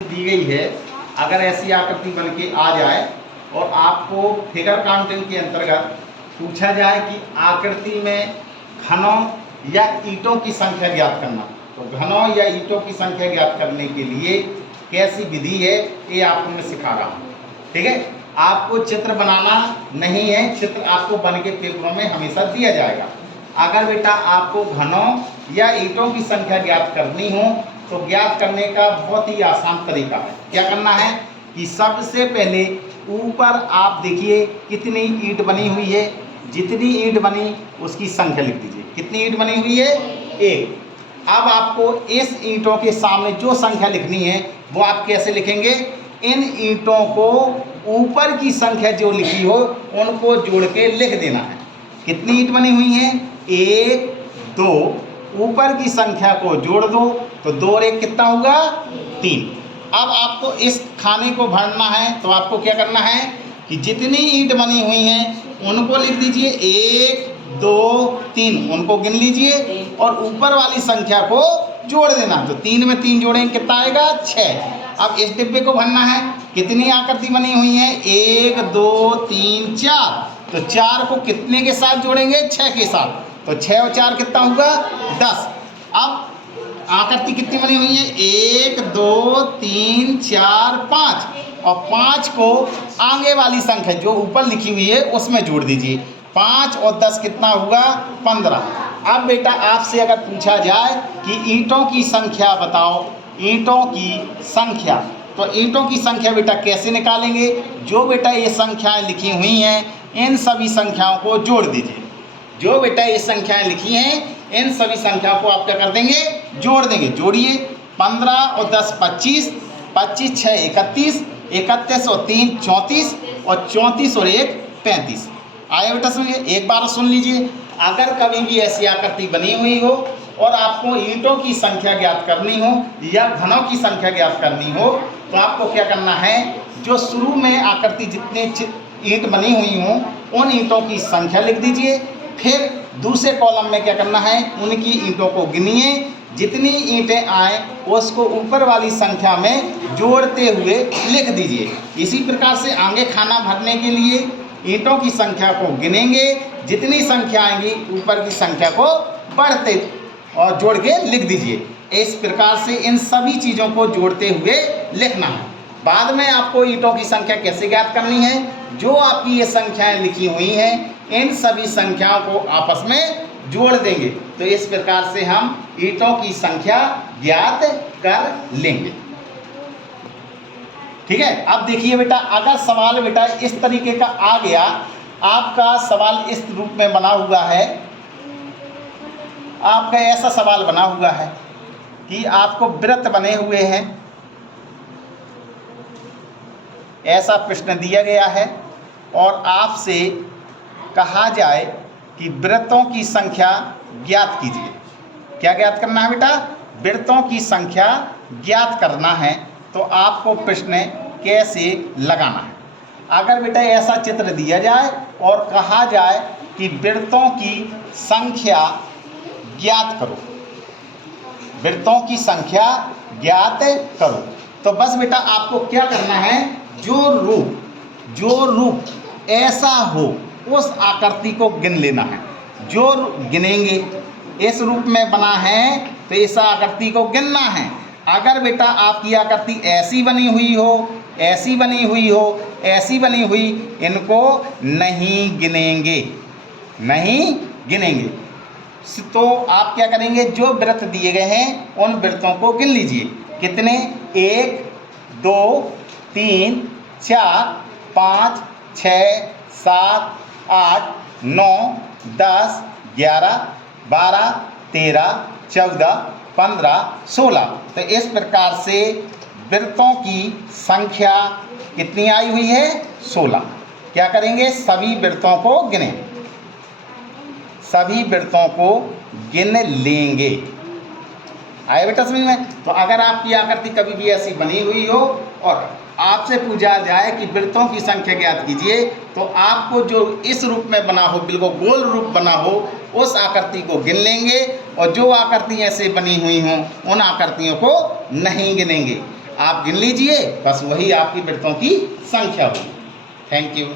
दी गई है, अगर ऐसी आकृति बन के आ जाए और आपको फिगर काउंटिंग के अंतर्गत पूछा जाए कि आकृति में घनों या ईंटों की संख्या ज्ञात करना, तो घनों या ईंटों की संख्या ज्ञात करने के लिए कैसी विधि है ये आपको मैं सिखा रहा हूँ। ठीक है, आपको चित्र बनाना नहीं है, चित्र आपको बन के पेपरों में हमेशा दिया जाएगा। अगर बेटा आपको घनों या ईंटों की संख्या ज्ञात करनी हो तो ज्ञात करने का बहुत ही आसान तरीका है। क्या करना है कि सबसे पहले ऊपर आप देखिए कितनी ईंट बनी हुई है, जितनी ईंट बनी उसकी संख्या लिख दीजिए। कितनी ईंट बनी हुई है? एक। अब आपको इस ईंटों के सामने जो संख्या लिखनी है वो आप कैसे लिखेंगे? इन ईंटों को ऊपर की संख्या जो लिखी हो उनको जोड़ के लिख देना है। कितनी ईंट बनी हुई है? एक, दो, ऊपर की संख्या को जोड़ दो तो दो और एक कितना होगा? तीन। अब आपको इस खाने को भरना है तो आपको क्या करना है कि जितनी ईंट बनी हुई हैं उनको लिख दीजिए, एक, दो, तीन, उनको गिन लीजिए और ऊपर वाली संख्या को जोड़ देना। तो तीन में तीन जोड़ेंगे कितना आएगा? 6। अब इस डिब्बे को भरना है। कितनी आकृति बनी हुई है? 1, 2, 3, 4। तो 4 को कितने के साथ जोड़ेंगे? 6 के साथ। तो 6 और 4 कितना होगा? 10। अब आकृति कितनी बनी हुई है? 1, 2, 3, 4, 5 और 5 को आगे वाली संख्या जो ऊपर लिखी हुई है उसमें जोड़ दीजिए। 5 और 10 कितना होगा? 15। अब बेटा आपसे अगर पूछा जाए कि ईंटों की संख्या बताओ, ईंटों की संख्या, तो ईंटों की संख्या बेटा कैसे निकालेंगे? जो बेटा ये संख्याएं लिखी हुई हैं इन सभी संख्याओं को जोड़ दीजिए। जो बेटा ये संख्याएं लिखी हैं इन सभी संख्याओं को आप क्या कर देंगे? जोड़ देंगे। जोड़िए। 15 और 10 25, 25 6 31, 31 और 3 34 और 34 और 1 35। आया बेटा समझिए? एक बार सुन लीजिए। अगर कभी भी ऐसी आकृति बनी हुई हो और आपको ईंटों की संख्या ज्ञात करनी हो या घनों की संख्या ज्ञात करनी हो तो आपको क्या करना है, जो शुरू में आकृति जितने ईंट बनी हुई हों उन ईंटों की संख्या लिख दीजिए। फिर दूसरे कॉलम में क्या करना है, उनकी ईंटों को गिनिए। जितनी ईंटें आए उसको ऊपर वाली संख्या में जोड़ते हुए लिख दीजिए। इसी प्रकार से आगे खाना भरने के लिए ईंटों की संख्या को गिनेंगे, जितनी संख्या आएंगी ऊपर की संख्या को बढ़ते और जोड़ के लिख दीजिए। इस प्रकार से इन सभी चीज़ों को जोड़ते हुए लिखना है। बाद में आपको ईंटों की संख्या कैसे ज्ञात करनी है? जो आपकी ये संख्याएं लिखी हुई हैं इन सभी संख्याओं को आपस में जोड़ देंगे। तो इस प्रकार से हम ईंटों की संख्या ज्ञात कर लेंगे। ठीक है। अब देखिए बेटा, अगर सवाल बेटा इस तरीके का आ गया, आपका सवाल इस रूप में बना हुआ है, आपका ऐसा सवाल बना हुआ है कि आपको वृत्त बने हुए हैं, ऐसा प्रश्न दिया गया है और आपसे कहा जाए कि वृत्तों की संख्या ज्ञात कीजिए। क्या ज्ञात करना है बेटा? वृत्तों की संख्या ज्ञात करना है। तो आपको प्रश्न कैसे लगाना है? अगर बेटा ऐसा चित्र दिया जाए और कहा जाए कि वृत्तों की संख्या ज्ञात करो, वृत्तों की संख्या ज्ञात करो, तो बस बेटा आपको क्या करना है, जो रूप ऐसा हो उस आकृति को गिन लेना है। जो गिनेंगे इस रूप में बना है तो इस आकृति को गिनना है। अगर बेटा आपकी आकृति ऐसी बनी हुई हो, ऐसी बनी हुई हो, ऐसी बनी हुई, इनको नहीं गिनेंगे, नहीं गिनेंगे। तो आप क्या करेंगे, जो वृत्त दिए गए हैं उन वृत्तों को गिन लीजिए। कितने? 1, 2, 3, 4, 5, 6, 7, 8, 9, 10, 11, 12, 13, 14, 15, 16। तो इस प्रकार से वृत्तों की संख्या कितनी आई हुई है? 16। क्या करेंगे? सभी वृत्तों को गिने, सभी वृत्तों को गिन लेंगे। आए बेटा समझ में? तो अगर आपकी आकृति कभी भी ऐसी बनी हुई हो और आपसे पूछा जाए कि वृत्तों की संख्या ज्ञात कीजिए, तो आपको जो इस रूप में बना हो, बिल्कुल गोल रूप बना हो, उस आकृति को गिन लेंगे और जो आकृति ऐसे बनी हुई हों उन आकृतियों को नहीं गिनेंगे। आप गिन लीजिए, बस वही आपकी वृत्तों की संख्या होगी। Thank you.